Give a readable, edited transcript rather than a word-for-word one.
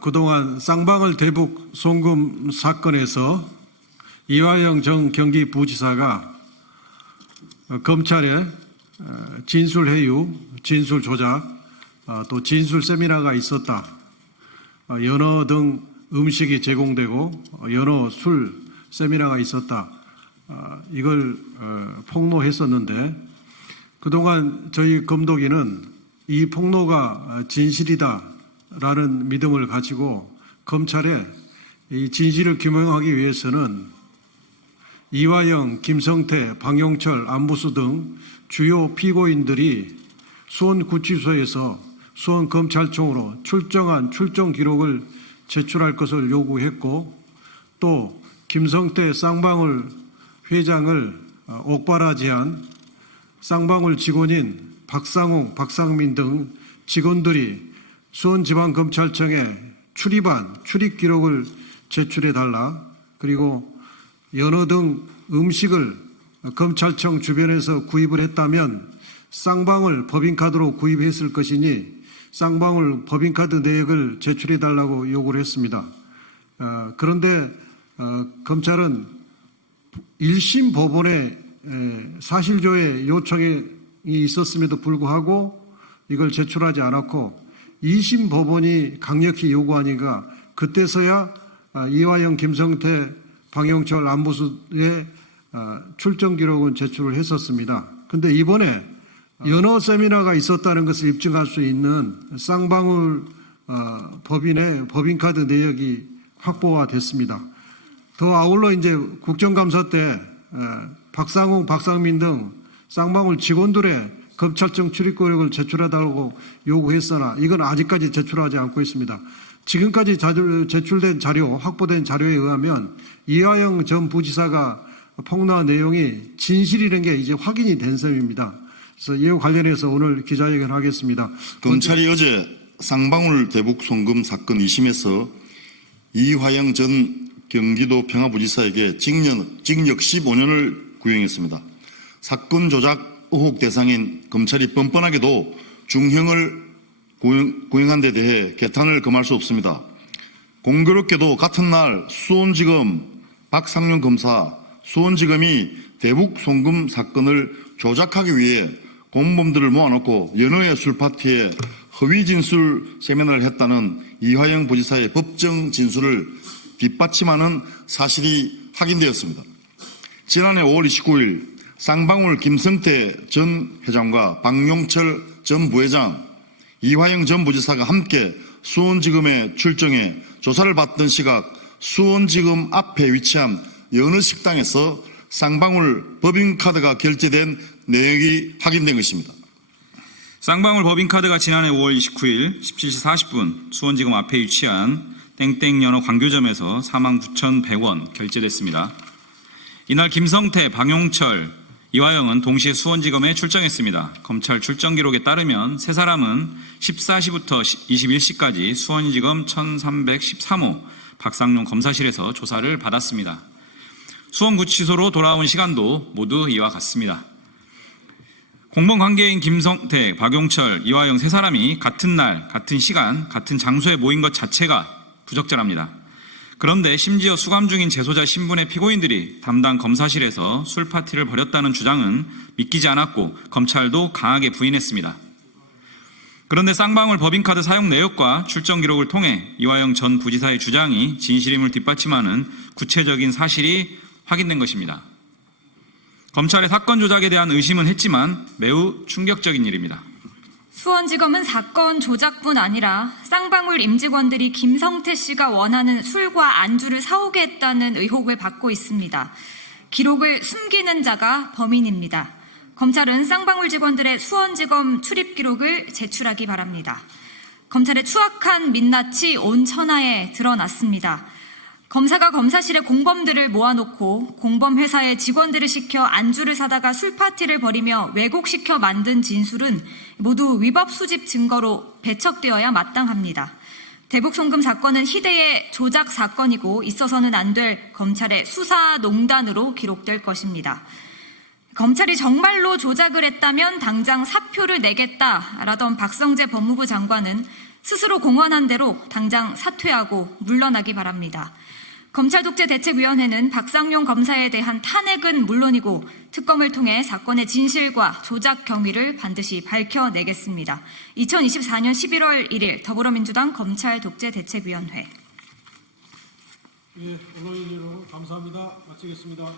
그동안 쌍방울 대북 송금 사건에서 이화영 전 경기부지사가 검찰에 진술회유, 진술 조작, 또 진술 세미나가 있었다. 연어 등 음식이 제공되고 연어 술 세미나가 있었다. 이걸 폭로했었는데 그동안 저희 검도기는 이 폭로가 진실이다라는 믿음을 가지고 검찰에 이 진실을 규명하기 위해서는 이화영, 김성태, 방용철, 안부수 등 주요 피고인들이 수원구치소에서 수원검찰청으로 출정한 출정 기록을 제출할 것을 요구했고 또 김성태 쌍방울 회장을 옥바라지한 쌍방울 직원인 박상웅, 박상민 등 직원들이 수원지방검찰청에 출입한 출입 기록을 제출해달라. 그리고 연어 등 음식을 검찰청 주변에서 구입을 했다면 쌍방울 법인카드로 구입했을 것이니 쌍방울 법인카드 내역을 제출해달라고 요구를 했습니다. 그런데 검찰은 1심 법원에 사실조회 요청이 있었음에도 불구하고 이걸 제출하지 않았고 2심 법원이 강력히 요구하니까 그때서야 이화영, 김성태, 방용철, 안부수의 출정 기록은 제출을 했었습니다. 그런데 이번에 연어 세미나가 있었다는 것을 입증할 수 있는 쌍방울 법인의 법인카드 내역이 확보가 됐습니다. 더 아울러 이제 국정감사 때 박상웅, 박상민 등 쌍방울 직원들의 검찰청 출입 기록을 제출해달라고 요구했으나 이건 아직까지 제출하지 않고 있습니다. 지금까지 제출된 자료, 확보된 자료에 의하면 이화영 전 부지사가 폭로한 내용이 진실이라는 게 이제 확인이 된 셈입니다. 그래서 이와 관련해서 오늘 기자회견을 하겠습니다. 검찰이 어제 쌍방울 대북 송금 사건 2심에서 이화영 전 경기도 평화부지사에게 징역 15년을 구형했습니다. 사건 조작 의혹 대상인 검찰이 뻔뻔하게도 중형을 구형한 데 대해 개탄을 금할 수 없습니다. 공교롭게도 같은 날 수원지검 박상용 검사, 수원지검이 대북 송금 사건을 조작하기 위해 공범들을 모아놓고 연어의 술파티에 허위 진술 세미나를 했다는 이화영 부지사의 법정 진술을 뒷받침하는 사실이 확인되었습니다. 지난해 5월 29일 쌍방울 김성태 전 회장과 방용철 전 부회장, 이화영 전 부지사가 함께 수원지검에 출정해 조사를 받던 시각 수원지검 앞에 위치한 연어 식당에서 쌍방울 법인카드가 결제된 내역이 확인된 것입니다. 쌍방울 법인카드가 지난해 5월 29일 17시 40분 수원지검 앞에 위치한 땡땡연어 광교점에서 49,100원 결제됐습니다. 이날 김성태, 방용철, 이화영은 동시에 수원지검에 출정했습니다. 검찰 출정 기록에 따르면 세 사람은 14시부터 21시까지 수원지검 1313호 박상용 검사실에서 조사를 받았습니다. 수원구치소로 돌아온 시간도 모두 이와 같습니다. 공범 관계인 김성태, 박용철, 이화영 세 사람이 같은 날, 같은 시간, 같은 장소에 모인 것 자체가 부적절합니다. 그런데 심지어 수감 중인 재소자 신분의 피고인들이 담당 검사실에서 술파티를 벌였다는 주장은 믿기지 않았고 검찰도 강하게 부인했습니다. 그런데 쌍방울 법인카드 사용 내역과 출정 기록을 통해 이화영 전 부지사의 주장이 진실임을 뒷받침하는 구체적인 사실이 확인된 것입니다. 검찰의 사건 조작에 대한 의심은 했지만 매우 충격적인 일입니다. 수원지검은 사건 조작뿐 아니라 쌍방울 임직원들이 김성태 씨가 원하는 술과 안주를 사오게 했다는 의혹을 받고 있습니다. 기록을 숨기는 자가 범인입니다. 검찰은 쌍방울 직원들의 수원지검 출입 기록을 제출하기 바랍니다. 검찰의 추악한 민낯이 온 천하에 드러났습니다. 검사가 검사실에 공범들을 모아놓고 공범 회사의 직원들을 시켜 안주를 사다가 술파티를 벌이며 왜곡시켜 만든 진술은 모두 위법 수집 증거로 배척되어야 마땅합니다. 대북 송금 사건은 희대의 조작 사건이고 있어서는 안 될 검찰의 수사 농단으로 기록될 것입니다. 검찰이 정말로 조작을 했다면 당장 사표를 내겠다라던 박성재 법무부 장관은 스스로 공언한 대로 당장 사퇴하고 물러나기 바랍니다. 검찰독재대책위원회는 박상용 검사에 대한 탄핵은 물론이고 특검을 통해 사건의 진실과 조작 경위를 반드시 밝혀내겠습니다. 2024년 11월 1일 더불어민주당 검찰독재대책위원회. 예, 언론인 여러분 감사합니다. 마치겠습니다.